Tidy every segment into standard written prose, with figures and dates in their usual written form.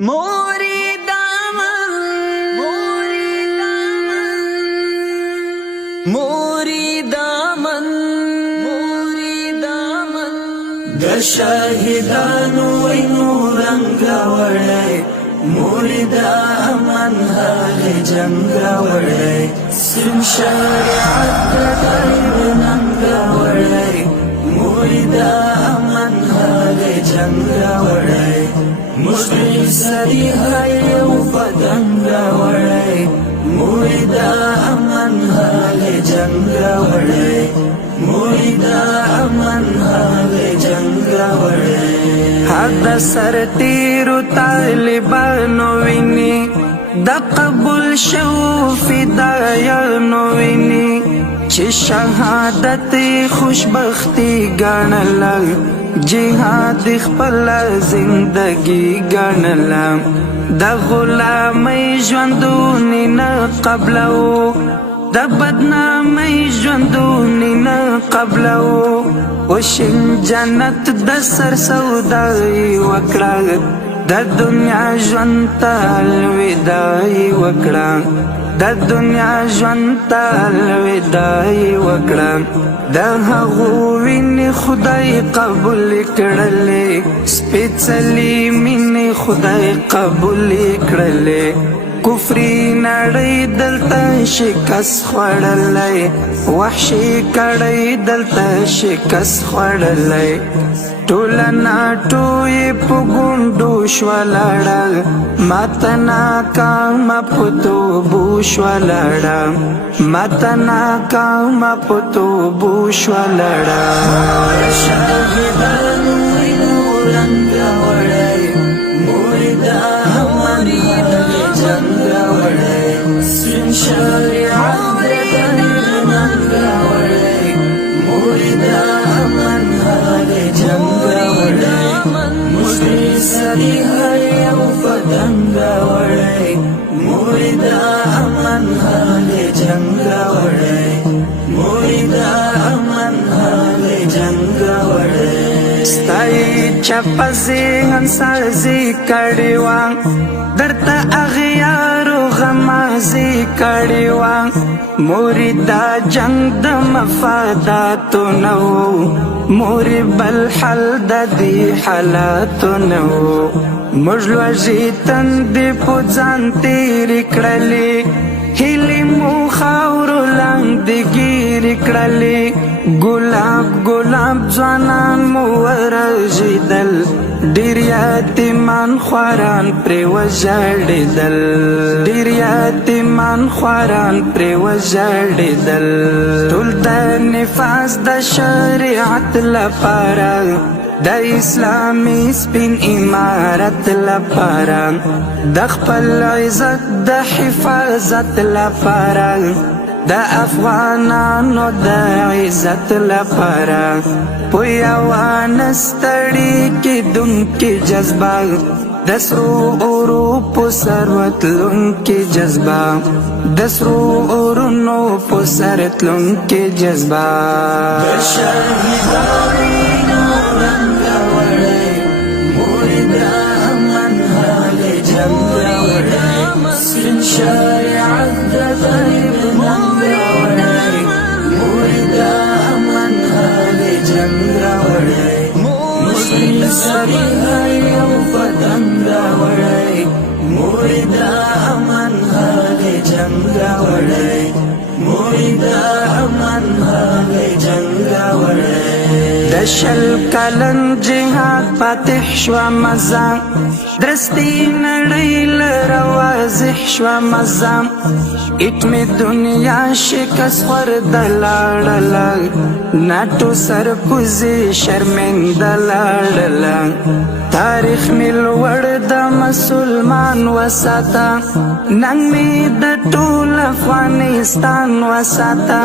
موری دامن موری دامن د شاهدانو وینو رنگ وړی موری دامن هغه جنگ وړی سم شریعت د ننګ وړی موری دامن هغه جنگ وړی مشکل سری هایو پتنگ وړی موری دامن هغه جنگ وړی موری دامن هغه جنگ وړی حد سر تیرو طالبانو ویني د قبول شو فدایانو ویني چې شهادت خوشبختی ګڼل جهاد خپل زندگی ګڼل د غلامۍ ژوندونی نه قبلو د بدنامۍ ژوندونی نه قبلو وشین جنت د سر سودای وکړه د دنیا ژوند ته الوداعي وکړه د دنیا ژوند ته الوداعي وکړه د هغو وینې خدای قبول کړلې سپېڅلې مینې خدای قبول کړلې کفري نړۍ دلته شکست خوړلی وحشي کړۍ دلته شکست خوړلی ټوله ناټویې په ګونډو شوه لاړه ماته ناکامه په توبو شوه لاړه ماته ناکامه په توبو شوه لاړه شاهدانو وینو رنګ وړی موری دامن هغه جنګ وړی سپین شریعت د ننګ وړی موری دامن هغه جنګ سری هایو پتنگ وړی موری دامن هغه جنگ وړی موری دامن هغه جنگ وړی ستای چپ ذهن سازي کړي وا درته اغیارو غمازي کړي وا موری دا جنگ د مفاداتو نو موری بل حل د دې حالاتو نو مجلو جیتن دی پو ځان تیری کړلې هیلې مو خاورو لاندې ګیرې کړلې ګلاب ګلاب ځوانان مو ورژېدل ډېر یتیمان خواران پرې وژړېدل ډېر یتیمان خواران پرې وژړېدل ټول د نفاس د شریعت لپاره د اسلامي سپین امارت لپاره د خپل عزت د حفاظت لپاره د افغانانو د عزت لپاره په یوه نستړي کېدونکې جذبه د سرو اورو په سر وتلونکې جذبه د سرو اورونو په سر تلونکې جذبه د شهیدانو رنګ وړی موری دامن هغه جنګ وړی سپین شریعت د غیب ننګ وړی موری دامن هغه جنګ وړی موری سری هایو پتنګ وړی موری دامن هغه جنګ وړی موری دامن هغه جنګ وړی د شل کلن جهاد فاتح شوه مزه درستی نړۍ لره واضح شوه مزه اټمې دنیا شکست خورده لاړله ناټو سرکوزي شرمنده لاړله تاریخ مې لوړ د مسلمان وساته نن مې د ټول افغانستان وساته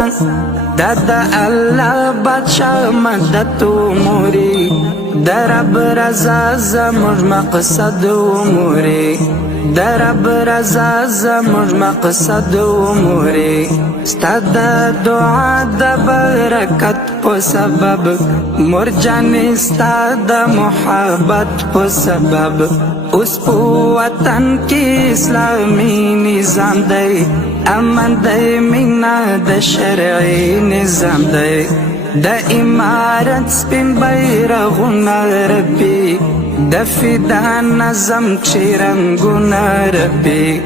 دا د الله بادشاه مدد موری د رب رضا زموږ مقصد موری د رب رضا زموږ مقصد موری ستا د دعا د برکت په سبب مرجانې ستا د محبت په سبب اوس په وطن کې اسلامي نظام دی امن دی مینا د شرعي نظام دی د امارت سپین بیرغونه ربي د فدا نظم کې رنګونه ربي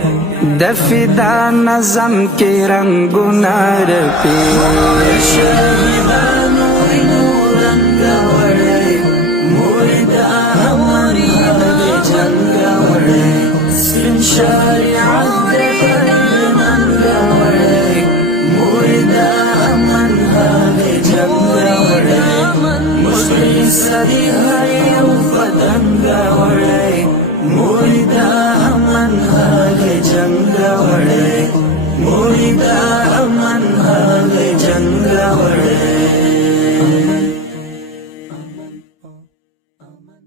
د فدا نظم کې رنګونه ربي شهیدانو نور رنګ وړي مردا مرید جنگ وړي سپین شریعت د رنګ وړي مردا من هغه جنگ وړي مسلم صدیق